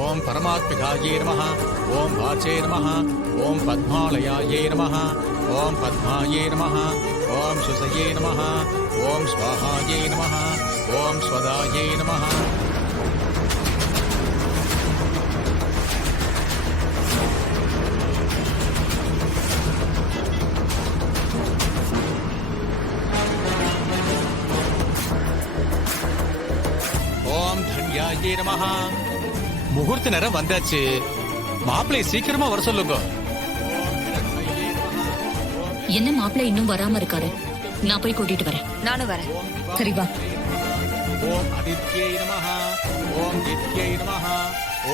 ओम परमात्मिकायै नमः। ओम वाचे नमः। ओम पद्मालयायै नमः। ओम पद्मायै नमः। ओम सुसये नमः। ओम स्वाहायै नमः। ओम स्वदायै नमः। ओम धन्यायै नमः। முகூர்த்த நேரம் வந்தாச்சு. மாப்பிள்ளை சீக்கிரமா வர சொல்லுங்க. என்ன மாப்பிள்ளை இன்னும் வராம இருக்காரு? நான் போய் கூட்டிட்டு வரேன். நானும் வரேன். சரி வா. ஓம் ஆதித்யை நமஹ. ஓம் நித்யை நமஹ.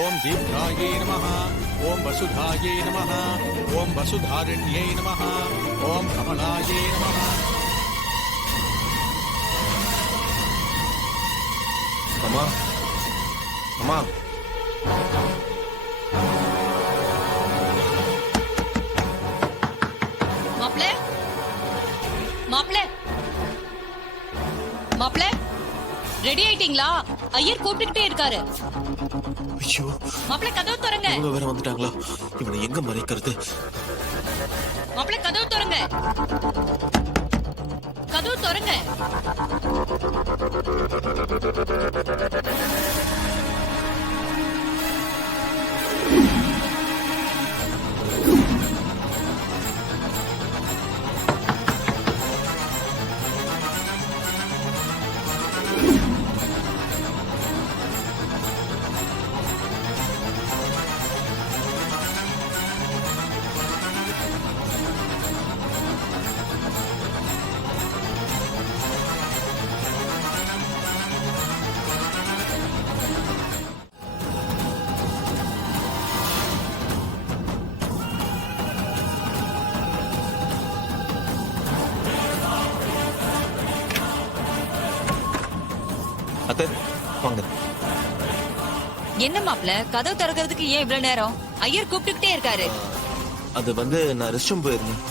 ஓம் தீப்தாயை நமஹ. ஓம் வசுதாயை நமஹ. ஓம் வசுதாரண்யை நமஹ. ஓம் கமலாயை நமஹ. அம்மா அம்மா மாப்பிள்ளை மாப்பிள்ளை மாப்பிள்ளை ரெடி ஆயிட்டீங்களா? ஐயர் கூப்பிட்டுக்கிட்டே இருக்காரு. ஐயோ, மாப்பிள்ளை கதவு திறங்க. இவங்க வேற வந்துட்டாங்களா? இவனை எங்க மறைக்கிறது? மாப்பிள்ளை கதவு திறங்க. கதவு திறங்க. அத்தை வாங்க. என்ன மாப்பிள்ளை கதவு திறக்கிறதுக்கு ஏன் இவ்வளவு நேரம்? ஐயர் கூப்பிட்டுக்கிட்டே இருக்காரு. அது வந்து நான் ரெஸ்ட் ரூம் போயிருந்தேன்.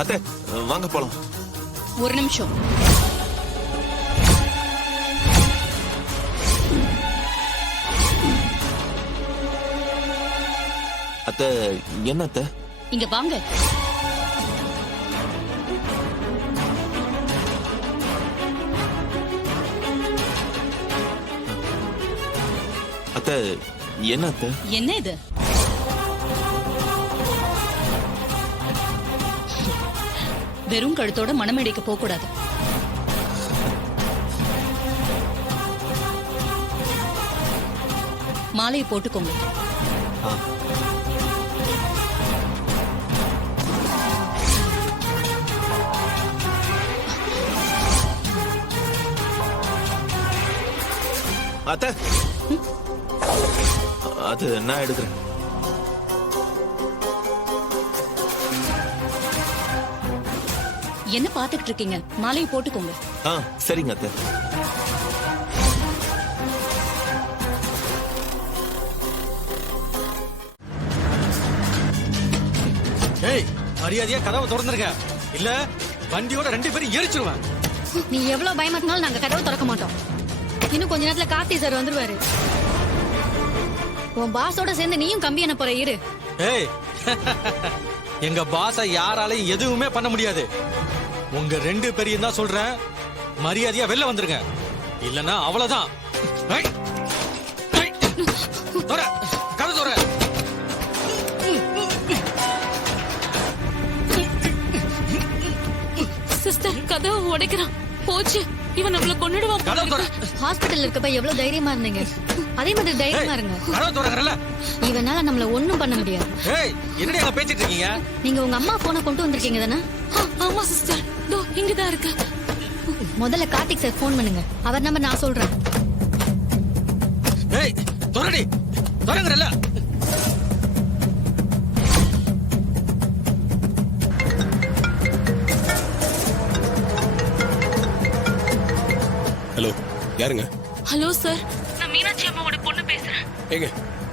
அத்தை வாங்க போலாம். ஒரு நிமிஷம். அத்தை என்ன அத்தை? இங்க வாங்க. அத்தை என்ன அத்தை? என்ன இது? வெறும் கழுத்தோட மணமேடைக்கு போக கூடாது. மாலையை போட்டுக்கோங்க. அத்தை அது நான் எடுக்கிறேன். என்ன பாத்துக்கிட்டு இருக்கீங்க? மாலையை போட்டுக்கோங்க. சரிங்க அத்தை. ஏய், மரியாதையா கதவை திறந்துருங்க. இல்ல வண்டியோட 2 பேரும் எரிச்சிருவேன். நீ எவ்வளவு பயமாட்டினாலும் நாங்க கதவை திறக்க மாட்டோம். இன்னும் கொஞ்ச நேரத்துல கார்த்தி சார் வந்துருவாரு. உன் பாஸோட சேர்ந்து நீயும் கம்பி என்ன போற இரு. ஏய், எங்க பாஸ யாராலையும் எதுவுமே பண்ண முடியாது. உங்க 2 பேரையும் தான் சொல்றேன், மரியாதையா வெளில வந்துருங்க. இல்லன்னா அவ்வளவுதான். கதை தோற. சிஸ்டர் கதவை உடைக்கிறான். போச்சு. இவன் நம்மள கொன்னுடுவான் போல கதவு இருக்கு. திற. ஹாஸ்பிட்டல் இருக்கப்ப எவ்வளவு தைரியமா இருந்தீங்க அதே மாதிரி தைரியமா இருங்க கதவு திறக்கறல. இவனால நம்மள ஒண்ணும் பண்ண முடியாது ஏய், என்னடி அங்க பேசிட்டு இருக்கீங்க? நீங்க உங்க அம்மா போனை கொண்டு வந்திருக்கீங்க தானே ஆமா சிஸ்டர் தோ இங்கதான் இருக்கு. முதல்ல கார்த்திக் சார் ஃபோன் பண்ணுங்க அவர் நம்பர் நான் சொல்றேன் ஏய், திறடி. திறங்கறல. ஹலோ யாருங்க? ஹலோ சார், நான் மீனாட்சி அம்மாவோட பொண்ணு பேசுறேன். ஏங்க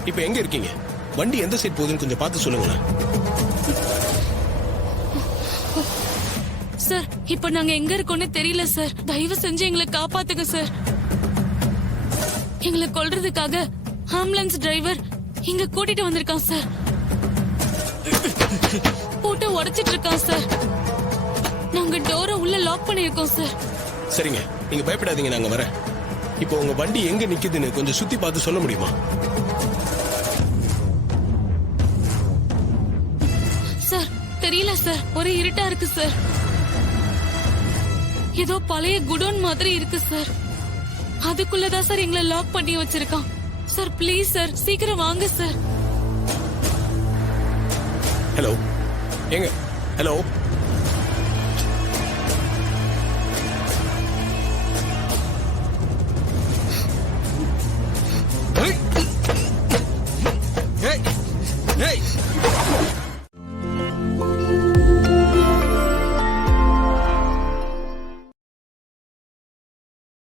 இப்ப எங்க இருக்கீங்க? வண்டி எந்த சைடு போகுதுன்னு கொஞ்சம் பார்த்து சொல்லுங்களேன். சார் இப்ப நாங்க எங்க இருக்கோம்னு தெரியல சார். தயவு செஞ்சு எங்களை காப்பாத்துங்க சார். எங்களை கொல்றதுக்காக ஆம்புலன்ஸ் டிரைவர் இங்க கூட்டிட்டு வந்திருக்கான் சார். போட்டு உடைச்சிட்டு இருக்கான் சார். நாங்க டோரை உள்ள லாக் பண்ணிருக்கோம் சார். சரிங்க, நீங்க பயப்படாதீங்க, நாங்க வரேன். இப்போ உங்க வண்டி எங்க நிக்குதுன்னு கொஞ்சம் சுத்தி பார்த்து சொல்ல முடியுமா? சார் தெரியல சார், ஒரே இருட்டா இருக்கு சார். ஏதோ பழைய குடோன் மாதிரி இருக்கு சார். அதுக்குள்ளதான் சார் எங்களை லாக் பண்ணி வச்சிருக்கான். சார் ப்ளீஸ் சார், சீக்கிரம் வாங்க சார். ஹலோ ஏங்க, ஹலோ